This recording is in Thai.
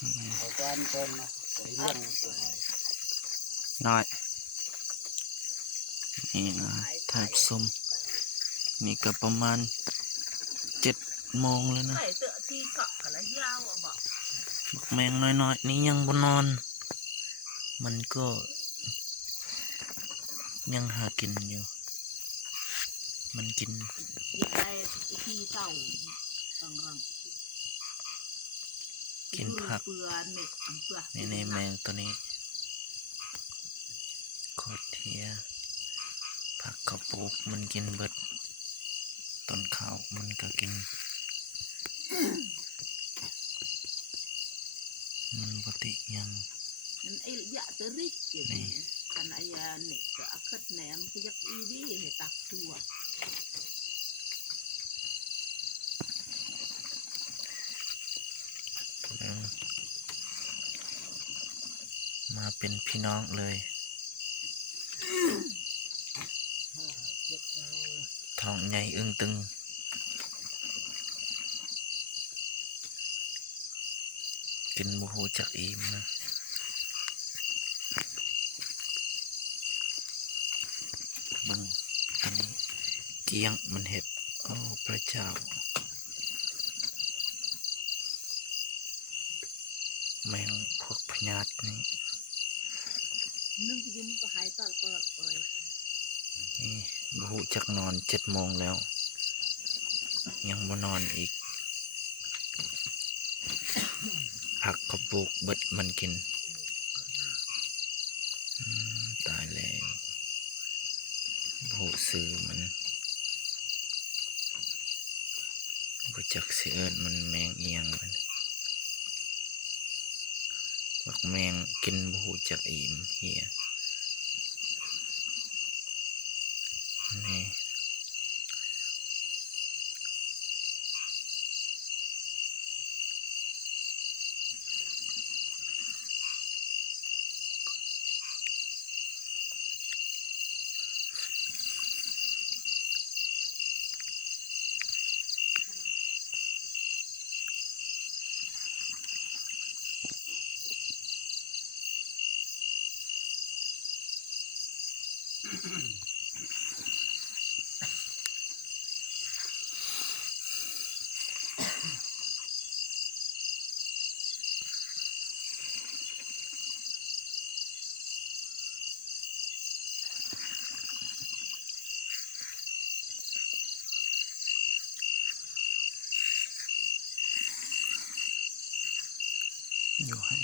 น้อยนี่นะทายส้มนี่ก็ประมาณ7 โมงแล้วนะบักแมงน้อยๆนี่ยังบ่นอนมันก็ยังหากินอยู่มันกินผักนี่ในแมงตัวนี้โคตรเทียผักข้าวปลูกมันกินเบิดต้นข้าวมันก็กินมันปกติยังนี่มาเป็นพี่น้องเลยท้องใหญ่อึ้งตึงกินบ่ฮู้จักอิ่มนะมึงอันนี้เกี้ยงมันเห็ดโอ้พระเจ้าแมงพวกพญาตินี่นี่บ่ฮู้จักนอน7 โมงแล้วยังบ่นอนอีกผักข้าวปลูกเบิดมันกินตายแล้วบ่ฮู้ซื้อมันบ่จักสิเอิ้นมันแมงเอียงมันบักแมงกินบ่ฮู้จักอิ่มเหี้ยนี่อยู่ให้